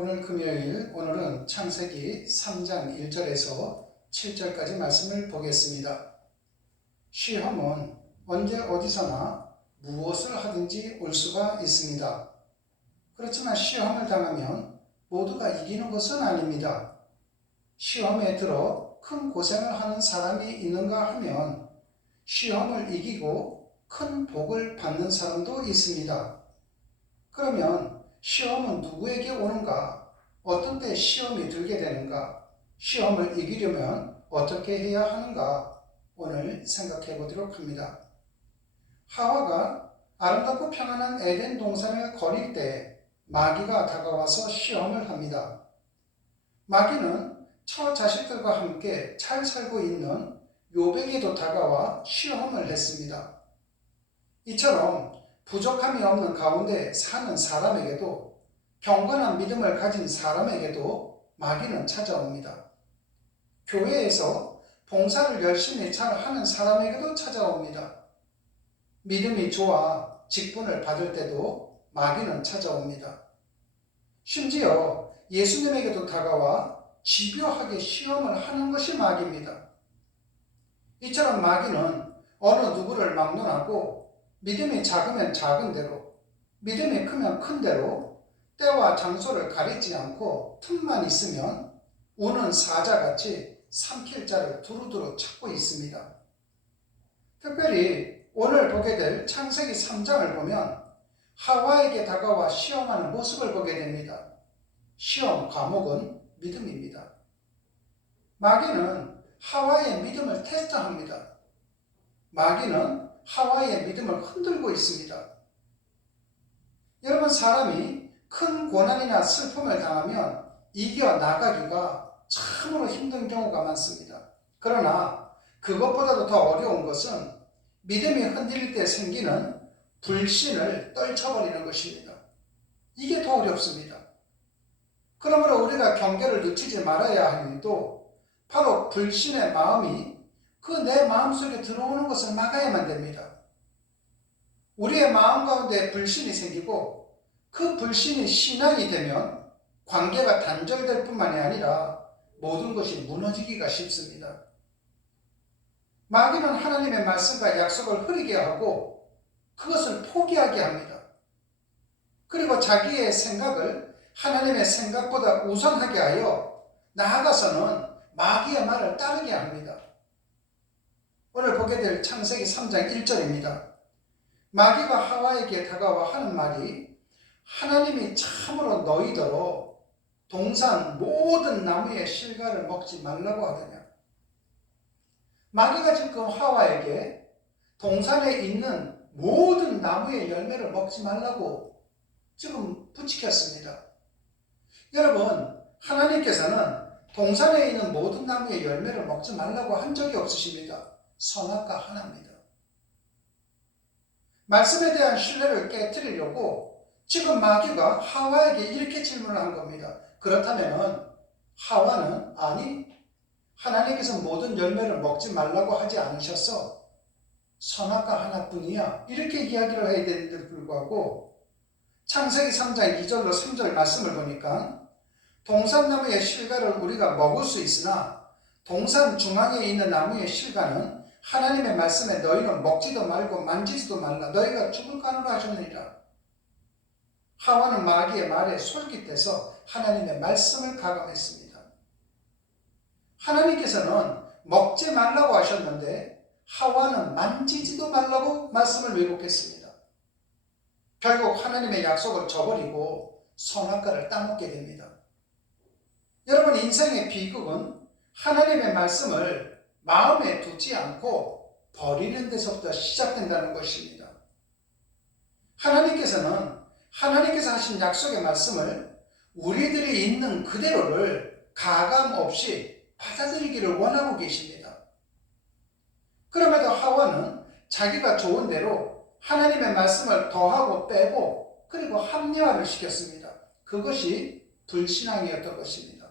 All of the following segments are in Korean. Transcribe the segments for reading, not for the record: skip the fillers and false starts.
오늘 금요일, 오늘은 창세기 3장 1절에서 7절까지 말씀을 보겠습니다. 시험은 언제 어디서나 무엇을 하든지 올 수가 있습니다. 그렇지만 시험을 당하면 모두가 이기는 것은 아닙니다. 시험에 들어 큰 고생을 하는 사람이 있는가 하면 시험을 이기고 큰 복을 받는 사람도 있습니다. 그러면 시험은 누구에게 오는가? 어떤 때 시험이 들게 되는가? 시험을 이기려면 어떻게 해야 하는가? 오늘 생각해 보도록 합니다. 하와가 아름답고 평안한 에덴 동산을 거닐 때 마귀가 다가와서 시험을 합니다. 마귀는 처 자식들과 함께 잘 살고 있는 욥에게도 다가와 시험을 했습니다. 이처럼 부족함이 없는 가운데 사는 사람에게도, 경건한 믿음을 가진 사람에게도 마귀는 찾아옵니다. 교회에서 봉사를 열심히 잘 하는 사람에게도 찾아옵니다. 믿음이 좋아 직분을 받을 때도 마귀는 찾아옵니다. 심지어 예수님에게도 다가와 집요하게 시험을 하는 것이 마귀입니다. 이처럼 마귀는 어느 누구를 막론하고 믿음이 작으면 작은 대로, 믿음이 크면 큰 대로 때와 장소를 가리지 않고 틈만 있으면 우는 사자같이 삼킬 자를 두루두루 찾고 있습니다. 특별히 오늘 보게 될 창세기 3장을 보면 하와에게 다가와 시험하는 모습을 보게 됩니다. 시험 과목은 믿음입니다. 마귀는 하와의 믿음을 테스트합니다. 마귀는 하와의 믿음을 흔들고 있습니다. 여러분, 사람이 큰 고난이나 슬픔을 당하면 이겨나가기가 참으로 힘든 경우가 많습니다. 그러나 그것보다도 더 어려운 것은 믿음이 흔들릴 때 생기는 불신을 떨쳐버리는 것입니다. 이게 더 어렵습니다. 그러므로 우리가 경계를 늦추지 말아야 할 일도 바로 불신의 마음이 그 내 마음속에 들어오는 것을 막아야만 됩니다. 우리의 마음 가운데 불신이 생기고 그 불신이 신앙이 되면 관계가 단절될 뿐만이 아니라 모든 것이 무너지기가 쉽습니다. 마귀는 하나님의 말씀과 약속을 흐리게 하고 그것을 포기하게 합니다. 그리고 자기의 생각을 하나님의 생각보다 우선하게 하여 나아가서는 마귀의 말을 따르게 합니다. 오늘 보게 될 창세기 3장 1절입니다. 마귀가 하와에게 다가와 하는 말이 하나님이 참으로 너희더러 동산 모든 나무의 실과를 먹지 말라고 하더냐. 마귀가 지금 하와에게 동산에 있는 모든 나무의 열매를 먹지 말라고 지금 부추겼습니다. 여러분, 하나님께서는 동산에 있는 모든 나무의 열매를 먹지 말라고 한 적이 없으십니다. 선악과 하나입니다. 말씀에 대한 신뢰를 깨뜨리려고 지금 마귀가 하와에게 이렇게 질문을 한 겁니다. 그렇다면 하와는 아니, 하나님께서 모든 열매를 먹지 말라고 하지 않으셨어. 선악과 하나뿐이야. 이렇게 이야기를 해야 되는데 불구하고 창세기 3장 2절로 3절 말씀을 보니까 동산나무의 실과를 우리가 먹을 수 있으나 동산 중앙에 있는 나무의 실과는 하나님의 말씀에 너희는 먹지도 말고 만지지도 말라. 너희가 죽을 까노라 하셨느니라. 하와는 마귀의 말에 솔깃해서 하나님의 말씀을 가감했습니다. 하나님께서는 먹지 말라고 하셨는데 하와는 만지지도 말라고 말씀을 왜곡했습니다. 결국 하나님의 약속을 저버리고 선악과를 따먹게 됩니다. 여러분, 인생의 비극은 하나님의 말씀을 마음에 두지 않고 버리는 데서부터 시작된다는 것입니다. 하나님께서 하신 약속의 말씀을 우리들이 있는 그대로를 가감 없이 받아들이기를 원하고 계십니다. 그럼에도 하와는 자기가 좋은 대로 하나님의 말씀을 더하고 빼고 그리고 합리화를 시켰습니다. 그것이 불신앙이었던 것입니다.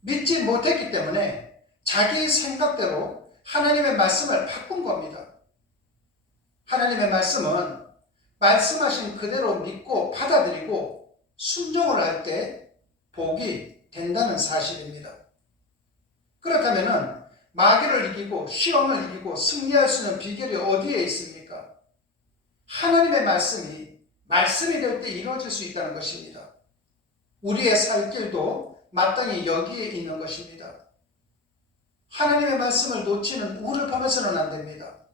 믿지 못했기 때문에 자기 생각대로 하나님의 말씀을 바꾼 겁니다. 하나님의 말씀은 말씀하신 그대로 믿고 받아들이고 순종을 할 때 복이 된다는 사실입니다. 그렇다면 마귀를 이기고 시험을 이기고 승리할 수 있는 비결이 어디에 있습니까? 하나님의 말씀이 될 때 이루어질 수 있다는 것입니다. 우리의 살 길도 마땅히 여기에 있는 것입니다. 하나님의 말씀을 놓치는 우를 범해서는 안 됩니다.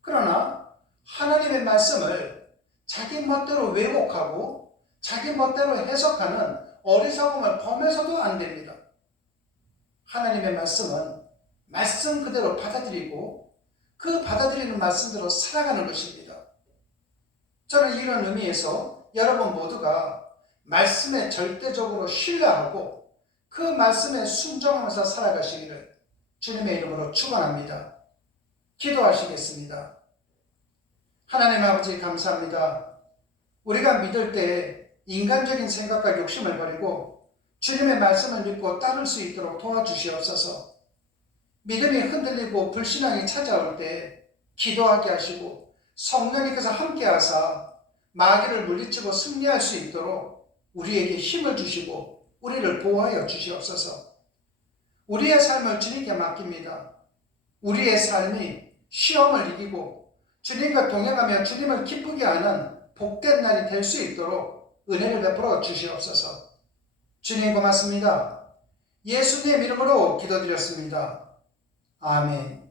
그러나 하나님의 말씀을 자기 멋대로 왜곡하고 자기 멋대로 해석하는 어리석음을 범해서도 안 됩니다. 하나님의 말씀은 말씀 그대로 받아들이고 그 받아들이는 말씀대로 살아가는 것입니다. 저는 이런 의미에서 여러분 모두가 말씀에 절대적으로 신뢰하고 그 말씀에 순종하면서 살아가시기를 주님의 이름으로 축원합니다. 기도하시겠습니다. 하나님 아버지 감사합니다. 우리가 믿을 때 인간적인 생각과 욕심을 버리고 주님의 말씀을 믿고 따를 수 있도록 도와주시옵소서. 믿음이 흔들리고 불신앙이 찾아올 때 기도하게 하시고 성령님께서 함께하사 마귀를 물리치고 승리할 수 있도록 우리에게 힘을 주시고 우리를 보호하여 주시옵소서. 우리의 삶을 주님께 맡깁니다. 우리의 삶이 시험을 이기고 주님과 동행하며 주님을 기쁘게 하는 복된 날이 될 수 있도록 은혜를 베풀어 주시옵소서. 주님 고맙습니다. 예수님의 이름으로 기도드렸습니다. 아멘.